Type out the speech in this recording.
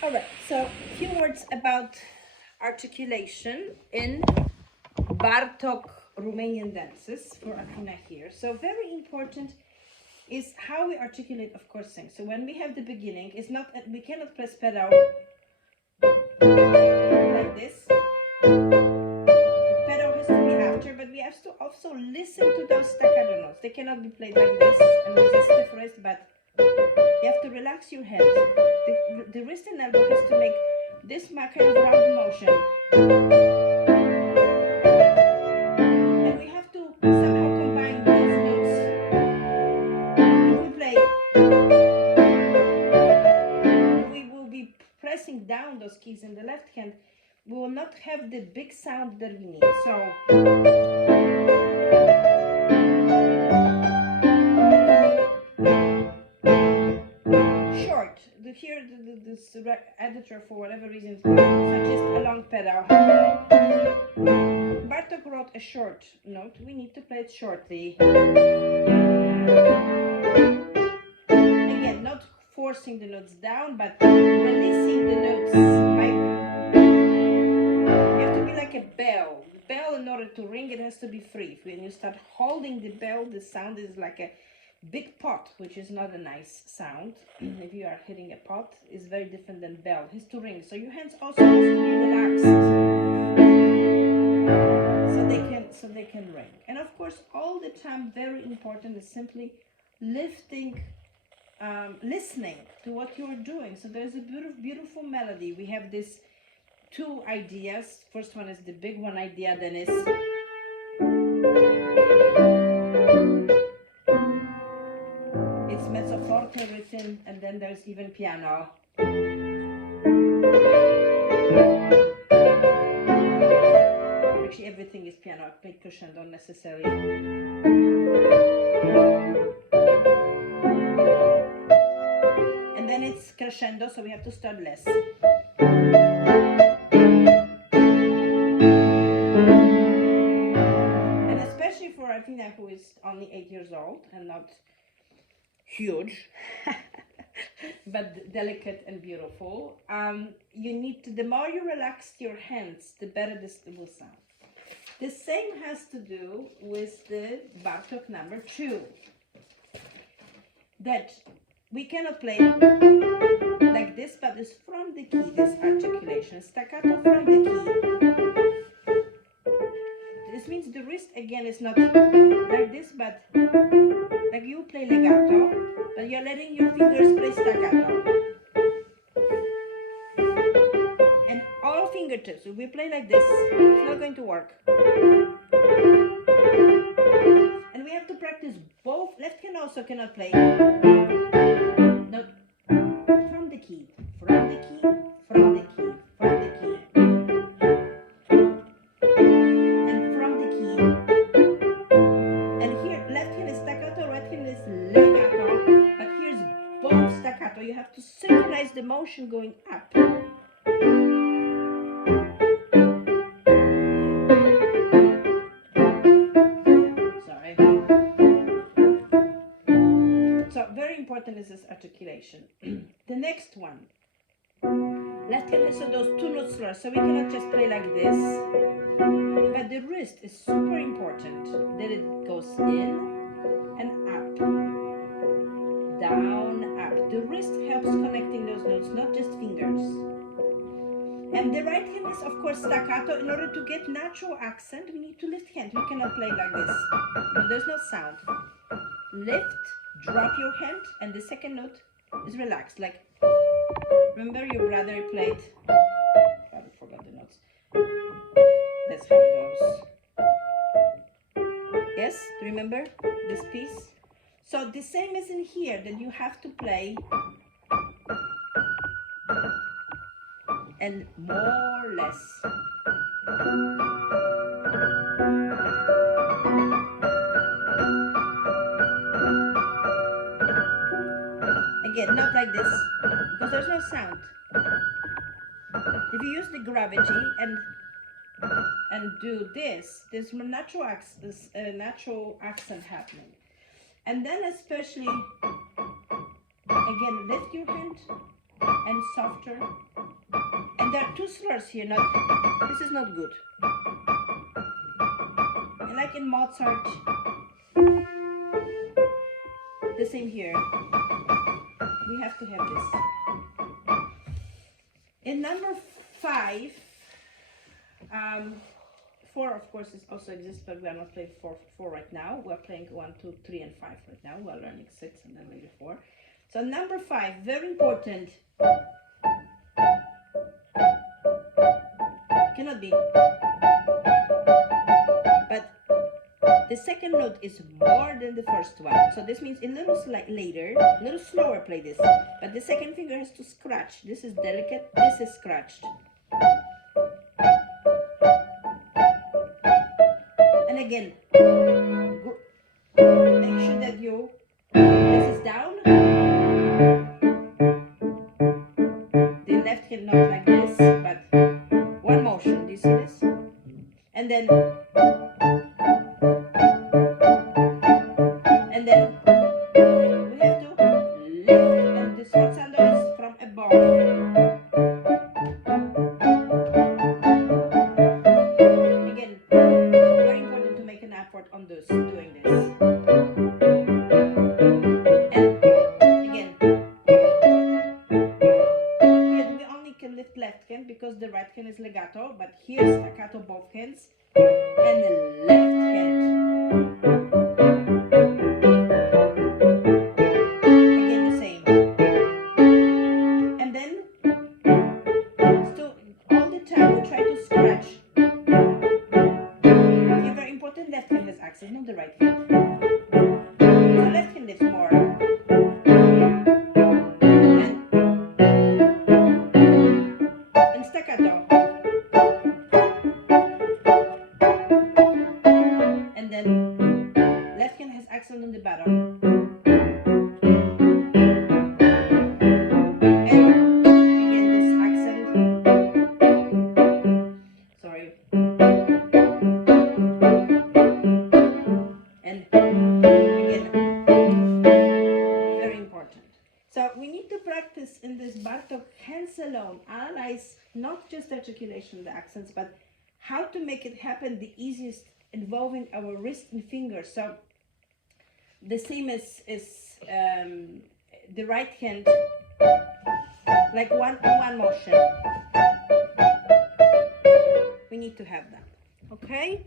All right, so a few words about articulation in Bartok Romanian dances for Athena here. So very important is how we articulate, of course, things. So when we have the beginning, it's not, we cannot press pedal like this. The pedal has to be after, but we have to also listen to those staccato notes. They cannot be played like this and with a stiff wrist, but you have to relax your hands. The wrist and elbow has to make this kind of round motion. And we have to somehow combine those notes. If we play, we will be pressing down those keys in the left hand. We will not have the big sound that we need. So short. Here, this editor, for whatever reason, suggests a long pedal. Bartok wrote a short note. We need to play it shortly. Again, not forcing the notes down, but releasing the notes. You have to be like a bell. The bell, in order to ring, it has to be free. When you start holding the bell, the sound is like a big pot, which is not a nice sound. If you are hitting a pot, it's very different than bell. It has to ring. So your hands also have to be relaxed, so they can ring. And of course, all the time, very important is simply lifting, listening to what you're doing. So there's a beautiful melody. We have these two ideas. First one is the big one idea, then is mezzo forte written, and then there's even piano. Actually, everything is piano, big crescendo necessarily. And then it's crescendo, so we have to start less. And especially for Athena, who is only 8 years old and not huge, but delicate and beautiful, you need to, the more you relax your hands, the better this will sound. The same has to do with the Bartok number 2, that we cannot play like this, but it's from the key, this articulation, staccato from the key. This means the wrist again is not like this, but like you play legato, but you're letting your fingers play staccato. And all fingertips, if we play like this, it's not going to work. And we have to practice both. Left hand also cannot play. No, from the key, from the key, from the key, from the key. And from the key. And here, left hand is staccato, right hand is legato. But here's both staccato. You have to synchronize the motion going up. Important is this articulation. The next one, left hand is on those two notes slower, so we cannot just play like this, but the wrist is super important, that it goes in and up, down, up. The wrist helps connecting those notes, not just fingers. And the right hand is, of course, staccato. In order to get natural accent, we need to lift hand. We cannot play like this, but there's no sound. Lift, drop your hand, and the second note is relaxed. Like, remember your brother played, I forgot the notes. That's how it goes. Yes, remember this piece? So the same as in here, that you have to play and more or less. Again, not like this, because there's no sound. If you use the gravity and do this, there's natural accent happening. And then especially, again, lift your hand and softer. And there are two slurs here, this is not good. And like in Mozart, the same here. We have to have this. In number 5, 4 of course is also exists, but we are not playing 4 right now. We're playing 1, 2, 3, and 5 right now. We're learning 6 and then maybe 4. So number 5, very important. Cannot be. But the second note is more than the first one. So this means a little later, a little slower play this. But the second finger has to scratch. This is delicate, this is scratched. And again, make sure that this is down. The left hand not like this, but one motion. Do you see this? And then we have to lift, and the sforzando is from above. Again, very important to make an effort on this, doing this. And again, here we only can lift left hand because the right hand is legato, but here staccato both hands and the left hand. Again the same. And then still all the time we try to scratch. Here very important, left hand has access, not the right hand. So left hand lifts more. And staccato. And then left hand has accent on the bottom. And again this accent. Sorry. And again, very important. So we need to practice in this Bartok hands alone, analyze not just articulation, the accents, but how to make it happen the easiest, involving our wrist and fingers. So the same as the right hand, like one motion. We need to have that. Okay.